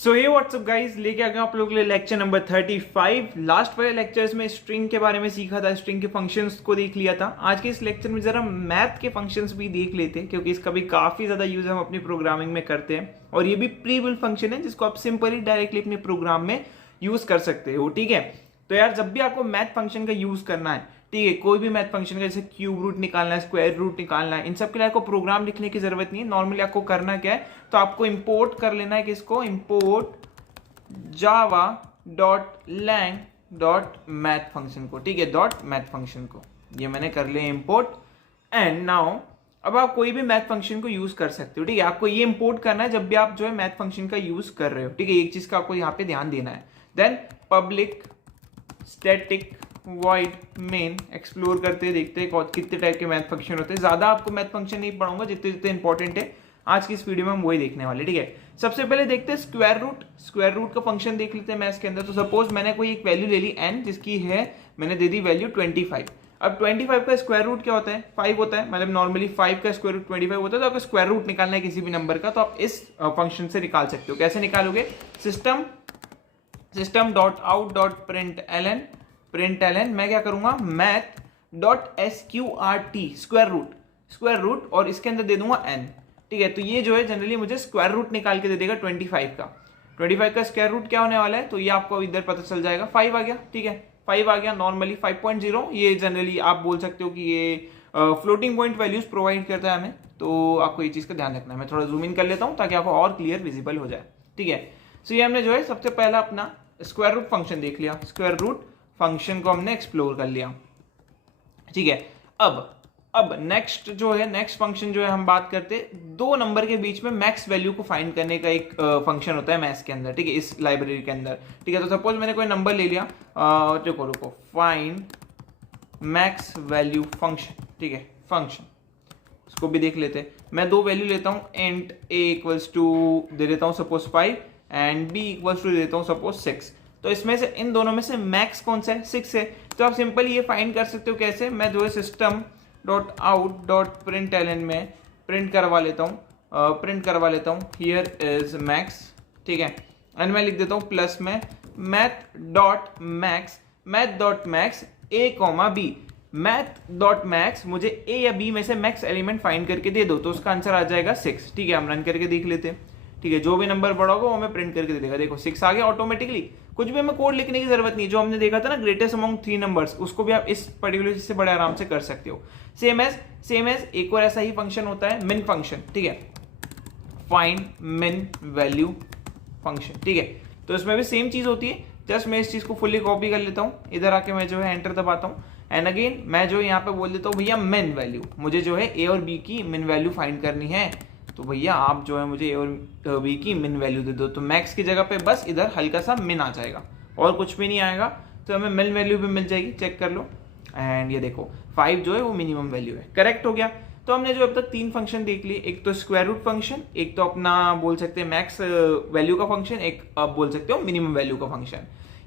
सो ये WhatsApp guys, लेके आ गया आप लोगों के लिए लेक्चर नंबर 35। लास्ट वाले लेक्चर्स में स्ट्रिंग के बारे में सीखा था, स्ट्रिंग के फंक्शंस को देख लिया था। आज के इस लेक्चर में जरा मैथ के फंक्शंस भी देख लेते हैं, क्योंकि इसका भी काफी ज्यादा यूज हम अपनी प्रोग्रामिंग में करते हैं और ये भी प्री बिल्ट फंक्शन है जिसको आप सिंपली डायरेक्टली अपने प्रोग्राम में यूज कर सकते हो। ठीक है, तो यार जब भी आपको मैथ फंक्शन का यूज करना है, ठीक है, कोई भी मैथ फंक्शन का जैसे क्यूब रूट निकालना है, स्क्वायर रूट निकालना है, इन सब के लिए आपको प्रोग्राम लिखने की जरूरत नहीं है। नॉर्मली आपको करना क्या है, तो आपको इंपोर्ट कर लेना है किसको, इंपोर्ट java.lang.math फंक्शन को। ठीक है, डॉट मैथ फंक्शन को ये मैंने कर लिया इंपोर्ट। एंड नाउ अब आप कोई भी मैथ फंक्शन को यूज कर सकते हो। ठीक है, आपको ये इंपोर्ट करना है जब भी आप जो है मैथ फंक्शन का यूज कर रहे हो। ठीक है, एक चीज का आपको यहाँ पे ध्यान देना है। Then public static void main explore करते देखते हैं कितने टाइप के मैथ फंक्शन होते हैं। ज्यादा आपको मैथ फंक्शन नहीं पढ़ाऊंगा, जितने जितने इंपॉर्टेंट है आज की इस वीडियो में हम वही देखने वाले। ठीक है, सबसे पहले देखते हैं स्क्वायर रूट। स्क्वायर रूट का फंक्शन देख लेते हैं मैथ्स के अंदर। तो सपोज मैंने कोई एक वैल्यू ले ली n, जिसकी है मैंने दे दी वैल्यू 25। अब 25 का स्क्वायर रूट क्या होता है, 5 होता है। मतलब नॉर्मली 5 का स्क्वायर रूट 25 होता है। तो आपको स्क्वायर रूट निकालना है किसी भी नंबर का, तो आप इस फंक्शन से निकाल सकते हो। कैसे निकालोगे, system dot out dot println मैं क्या करूंगा, math dot SQRT square root और इसके अंदर दे दूंगा n। ठीक है, तो ये जो है जनरली मुझे स्क्वायर रूट निकाल के दे देगा 25 का। 25 का स्क्वायर रूट क्या होने वाला है, तो ये आपको इधर पता चल जाएगा, 5 आ गया। ठीक है, 5 आ गया। नॉर्मली 5.0 ये जनरली आप बोल सकते हो कि ये फ्लोटिंग पॉइंट वैल्यूज प्रोवाइड करता है हमें। तो आपको ये चीज का ध्यान रखना है। मैं थोड़ा जूम इन कर लेता हूं ताकि आपको और क्लियर विजिबल हो जाए। ठीक है, सो ये हमने जो है सबसे पहला अपना स्क्वायर रूट फंक्शन देख लिया। स्क्वायर रूट फंक्शन को हमने एक्सप्लोर कर लिया। ठीक है, अब नेक्स्ट जो है, नेक्स्ट फंक्शन जो है हम बात करते हैं दो नंबर के बीच में मैक्स वैल्यू को फाइंड करने का एक फंक्शन होता है मैथ्स के अंदर। ठीक है, इस लाइब्रेरी के अंदर। ठीक है, तो सपोज मैंने कोई नंबर ले लिया, रुको फाइंड मैक्स वैल्यू फंक्शन। ठीक है, फंक्शन उसको भी देख लेते हैं। मैं दो वैल्यू लेता हूं, इंट a इक्वल्स टू दे देता हूं suppose 5 and b equals to दे देता हूं सपोज 6। तो इसमें से इन दोनों में से मैक्स कौन सा है, 6 है। तो आप सिंपली ये फाइंड कर सकते हो। कैसे, मैं जो है system dot out dot println में प्रिंट करवा लेता हूँ हियर इज मैक्स। ठीक है, एंड मैं लिख देता हूँ प्लस में math dot max A comma B. Math dot max मुझे ए या बी में से मैक्स एलिमेंट फाइंड करके दे दो, तो उसका आंसर आ जाएगा 6। ठीक है, हम रन करके देख लेते हैं। ठीक है, जो भी नंबर बड़ा होगा वो हमें प्रिंट करके दे देगा। देखो 6 आ गया ऑटोमेटिकली। कुछ भी हमें कोड लिखने की जरूरत नहीं। जो हमने देखा था ना ग्रेटेस्ट अमंग 3 नंबर्स, उसको भी आप इस पर्टिकुलर चीज से बड़े आराम से कर सकते हो। सेम एज एक और ऐसा ही फंक्शन होता है मिन फंक्शन। ठीक है, फाइंड मिन वैल्यू फंक्शन। ठीक है, तो इसमें भी सेम चीज होती है। जस्ट मैं इस चीज को फुल्ली कॉपी कर लेता हूँ, इधर आके मैं जो है एंटर दबाता हूँ एंड अगेन मैं जो यहाँ पे बोल देता हूँ भैया मिन वैल्यू, मुझे जो है ए और बी की मिन वैल्यू फाइंड करनी है। तो भैया आप जो है मुझे ए और बी की मिन वैल्यू दे दो। तो मैक्स की जगह पे बस इधर हल्का सा मिन आ जाएगा और कुछ भी नहीं आएगा। तो हमें मिन वैल्यू भी मिल जाएगी, चेक कर लो। एंड ये देखो 5 जो है वो मिनिमम वैल्यू है। करेक्ट हो गया। तो हमने जो अब तक 3 फंक्शन देख लिए, एक तो स्क्वायर रूट फंक्शन, एक तो अपना बोल सकते हैं मैक्स वैल्यू का फंक्शन, एक आप बोल सकते हो मिनिमम वैल्यू का फंक्शन।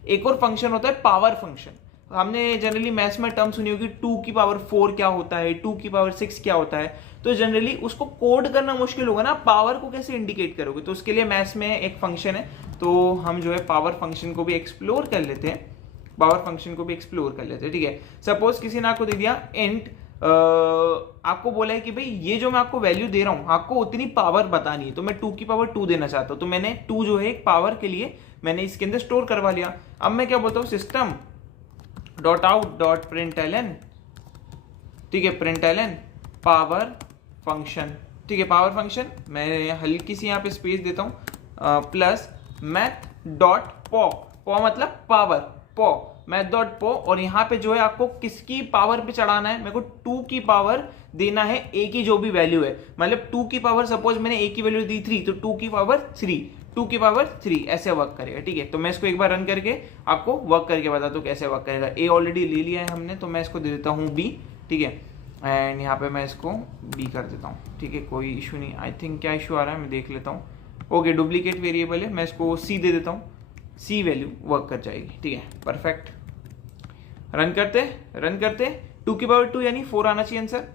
एक और फंक्शन होता है पावर फंक्शन। हमने जनरली मैथ्स में टर्म सुनी होगी 2 की पावर 4 क्या होता है, 2 की पावर 6 क्या होता है। तो जनरली उसको कोड करना मुश्किल होगा ना, पावर को कैसे इंडिकेट करोगे। तो उसके लिए मैथ्स में एक फंक्शन है, तो हम जो है पावर फंक्शन को भी एक्सप्लोर कर लेते हैं। ठीक है, सपोज किसी ने आपको दे दिया इंट, आपको बोला है कि भाई ये जो मैं आपको वैल्यू दे रहा हूं आपको उतनी पावर बतानी है। तो मैं 2 की पावर 2 देना चाहता हूं। तो मैंने 2 जो है एक पावर के लिए मैंने इसके अंदर स्टोर करवा लिया। अब मैं क्या बोलता हूँ, system dot out dot println. ठीक है, प्रिंट एलन पावर फंक्शन। ठीक है, पावर फंक्शन मैं हल्की सी यहाँ पे स्पेस देता हूँ, प्लस मैथ डॉट पॉ मतलब पावर, मैथ डॉट पॉ। और यहाँ पे जो है आपको किसकी पावर पे चढ़ाना है, मेरे को 2 की पावर देना है ए की जो भी वैल्यू है। मतलब 2 की पावर, सपोज मैंने ए की वैल्यू दी 3, तो 2 की पावर 3 ऐसे वर्क करेगा। ठीक है, तो मैं इसको एक बार रन करके आपको वर्क करके बताता हूँ कैसे वर्क करेगा। ए ऑलरेडी ले लिया है हमने, तो मैं इसको दे देता हूँ बी। ठीक है, एंड यहाँ पे मैं इसको बी कर देता हूँ। ठीक है, कोई इशू नहीं। आई थिंक क्या इशू आ रहा है मैं देख लेता हूँ। ओके, डुप्लीकेट वेरिएबल है, मैं इसको सी दे देता हूँ, सी वैल्यू वर्क कर जाएगी। ठीक है, परफेक्ट। रन करते 2 की पावर 2 यानी 4 आना चाहिए आंसर।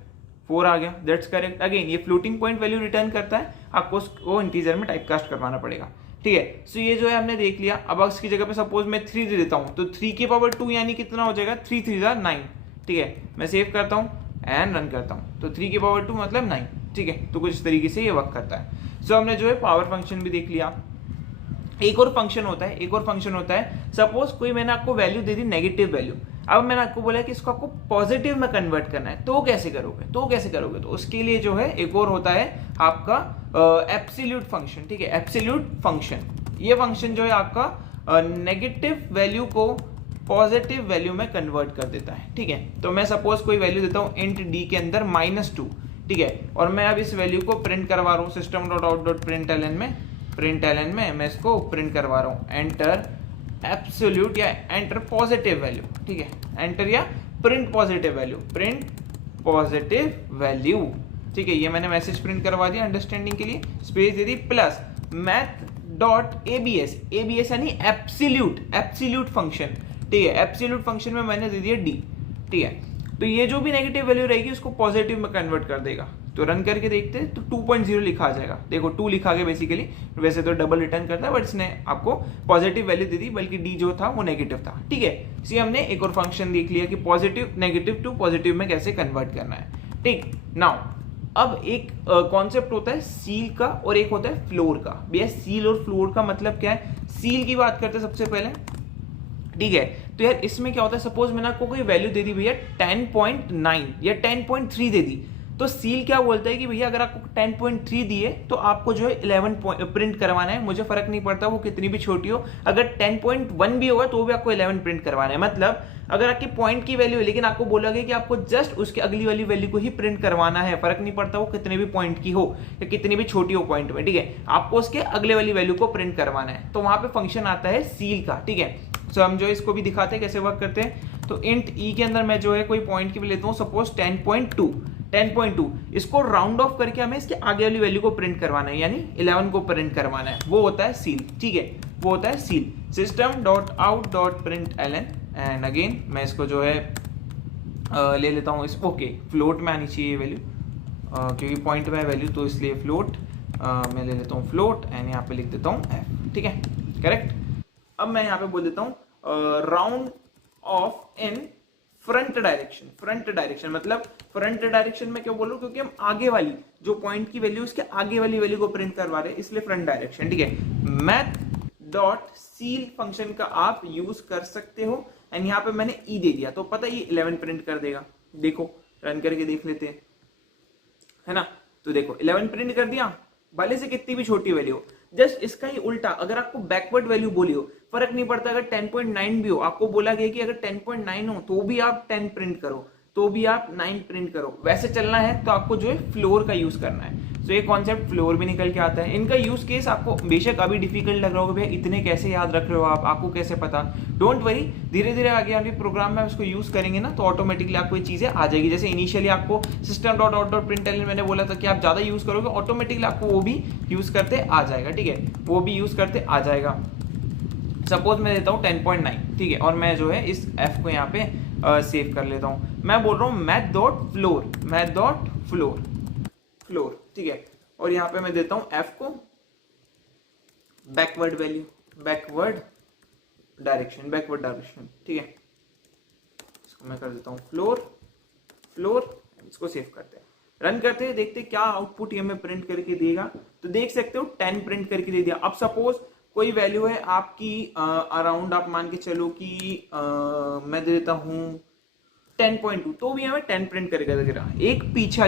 4 आ गया, दैट्स करेक्ट। अगेन ये फ्लोटिंग पॉइंट वैल्यू रिटर्न करता है, आपको उसको इंटीजर में टाइप कास्ट करवाना पड़ेगा। ठीक ठीक है। सो ये जो है हमने देख लिया। अब इसकी जगह पे सपोज मैं 3 दे देता हूं तो 3 की पावर 2 यानी कितना हो जाएगा, 3 3 9, ठीक है। मैं सेव करता हूं एंड रन करता हूं तो 3 की पावर 2 मतलब 9, ठीक है। तो कुछ इस तरीके से ये वर्क करता है। सो हमने जो है पावर फंक्शन भी देख लिया। एक और फंक्शन होता है, सपोज कोई मैंने आपको वैल्यू दे दी नेगेटिव वैल्यू, अब मैंने आपको बोला कि इसको आपको पॉजिटिव में कन्वर्ट करना है, तो कैसे करोगे तो उसके लिए जो है एक और होता है आपका एब्सोल्यूट फंक्शन, ठीक है। एब्सोल्यूट फंक्शन, ये फंक्शन जो है आपका नेगेटिव वैल्यू को पॉजिटिव वैल्यू में कन्वर्ट कर देता है, ठीक है। तो मैं सपोज कोई वैल्यू देता हूं इंट डी के अंदर -2, ठीक है, और मैं अब इस वैल्यू को प्रिंट करवा रहा हूं system.out.println में मैं इसको प्रिंट करवा रहा हूं एंटर एब्सोल्यूट या एंटर पॉजिटिव वैल्यू, ठीक है। एंटर या प्रिंट पॉजिटिव वैल्यू, ठीक है। ये मैंने मैसेज प्रिंट करवा दिया अंडरस्टैंडिंग के लिए, स्पेस दे दी प्लस math.abs, abs यानी एब्सोल्यूट फंक्शन, ठीक है। एब्सोल्यूट फंक्शन में मैंने दे दिया डी, ठीक है। तो ये जो भी नेगेटिव वैल्यू रहेगी उसको पॉजिटिव में कन्वर्ट कर देगा। तो रन करके देखते हैं तो 2.0 लिखा आ जाएगा, देखो 2 लिखा गया बेसिकली, वैसे तो डबल रिटर्न करता है बट इसने आपको पॉजिटिव वैल्यू दे दी, बल्कि डी जो था वो नेगेटिव था, ठीक है। इसी हमने एक और फंक्शन देख लिया कि पॉजिटिव नेगेटिव टू पॉजिटिव में कैसे कन्वर्ट करना है, ठीक। नाउ अब एक कॉन्सेप्ट होता है सील का और एक होता है फ्लोर का। भैया सील और फ्लोर का मतलब क्या है, सील की बात करते हैं सबसे पहले, ठीक है। तो यार इसमें क्या होता है, सपोज मैंने आपको कोई वैल्यू दे दी भैया 10.9 या 10.3 दे दी, तो सील क्या बोलता है कि भैया अगर आपको 10.3 दिए तो आपको जो है 11 प्रिंट करवाना है, मुझे फर्क नहीं पड़ता वो कितनी भी छोटी हो, अगर 10.1 भी होगा तो भी आपको 11 प्रिंट करवाना है। मतलब अगर आपकी पॉइंट की वैल्यू है लेकिन आपको बोला गया कि आपको जस्ट उसके अगली वाली वैल्यू को ही प्रिंट करवाना है, फर्क नहीं पड़ता वो कितने भी पॉइंट की हो या कितनी भी छोटी हो पॉइंट में, ठीक है, आपको उसके अगले वाली वैल्यू को प्रिंट करवाना है। तो वहां पे फंक्शन आता है सील का, ठीक है। सो हम जो इसको भी दिखाते हैं कैसे वर्क करते हैं। तो इंट ई के अंदर मैं जो है कोई पॉइंट की भी लेता हूँ, सपोज 10.2, इसको राउंड ऑफ करके हमें इसके आगे वाली वैल्यू को प्रिंट करवाना है, यानी 11 को प्रिंट करवाना है, वो होता है सील, ठीक है, वो होता है सील। system.out.println एंड अगेन मैं इसको जो है ले लेता हूँ इस, ओके फ्लोट में आनी चाहिए वैल्यू, क्योंकि पॉइंट में वैल्यू तो इसलिए फ्लोट, मैं ले लेता हूँ फ्लोट एंड यहाँ पे लिख देता हूँ f, ठीक है, करेक्ट। अब मैं यहाँ पे बोल देता हूँ round of in front direction, मतलब फ्रंट डायरेक्शन में क्यों बोल रहा हूँ, क्योंकि हम आगे वाली जो पॉइंट की वैल्यू उसके आगे वाली वैल्यू को प्रिंट करवा रहे हैं, इसलिए फ्रंट डायरेक्शन, ठीक है। math.seal फंक्शन का आप यूज कर सकते हो एंड यहाँ पे मैंने ई दे दिया तो पता ये 11 प्रिंट कर देगा। देखो रन करके देख लेते हैं, है ना। तो देखो 11 प्रिंट कर दिया, भले से कितनी भी छोटी वैल्यू हो। जस्ट इसका ही उल्टा अगर आपको बैकवर्ड वैल्यू बोली हो, फर्क नहीं पड़ता, अगर 10.9 भी हो, आपको बोला गया कि अगर 10.9 हो तो भी आप 10 प्रिंट करो, तो भी आप 9 प्रिंट करो, वैसे चलना है तो आपको जो है फ्लोर का यूज करना है। तो ये कॉन्सेप्ट फ्लोर भी निकल के आता है। इनका यूज केस आपको बेशक अभी डिफिकल्ट लग रहा होगा, भैया इतने कैसे याद रख रहे हो आपको कैसे पता, डोंट वरी, धीरे धीरे आगे आगे प्रोग्राम में इसको यूज करेंगे ना तो ऑटोमेटिकली आपको ये चीजें आ जाएगी। जैसे इनिशियली आपको system.out.println मैंने बोला था कि आप ज्यादा यूज करोगे, ऑटोमेटिकली आपको वो भी यूज करते आ जाएगा, ठीक है, वो भी यूज करते आ जाएगा। सपोज मैं देता हूँ 10.9, ठीक है, और मैं जो है इस f को यहाँ पे सेव कर लेता हूँ। मैं बोल रहा हूँ math.floor, ठीक है, और यहाँ पे मैं देता हूँ f को बैकवर्ड वैल्यू, बैकवर्ड डायरेक्शन, ठीक है। इसको मैं कर देता हूँ फ्लोर, इसको सेव करते हैं, रन करते हैं, देखते हैं क्या आउटपुट ये हमें प्रिंट करके देगा। तो देख सकते हो 10 प्रिंट करके दे दिया। अब सपोज कोई वैल्यू है आपकी अराउंड, आप मान के चलो कि मैं दे देता हूं 10.2, तो भी हमें 10 प्रिंट करके देगा, एक पीछे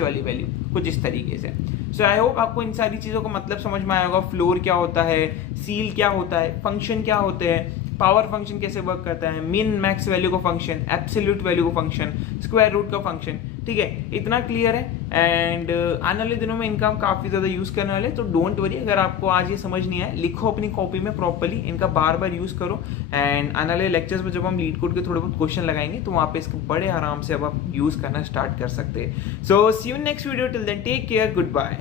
वाली वैल्यू कुछ इस तरीके से। सो आई होप आपको इन सारी चीजों का मतलब समझ में आया होगा। फ्लोर क्या होता है, सील क्या होता है, फंक्शन क्या होते हैं, पावर फंक्शन कैसे वर्क करता है, मिन मैक्स वैल्यू का फंक्शन, एब्सोल्यूट वैल्यू का फंक्शन, स्क्वायर रूट का फंक्शन, ठीक है, इतना क्लियर है। एंड आने वाले दिनों में इनका हम काफी ज्यादा यूज करने वाले, तो डोंट वरी, अगर आपको आज ये समझ नहीं आया, लिखो अपनी कॉपी में प्रॉपर्ली, इनका बार बार यूज करो। एंड आने वाले लेक्चर्स में जब हम लीड कोड के थोड़े बहुत क्वेश्चन लगाएंगे तो वहाँ पे इसको बड़े आराम से अब आप यूज करना स्टार्ट कर सकते हैं। So see you next video, till then take care, good bye.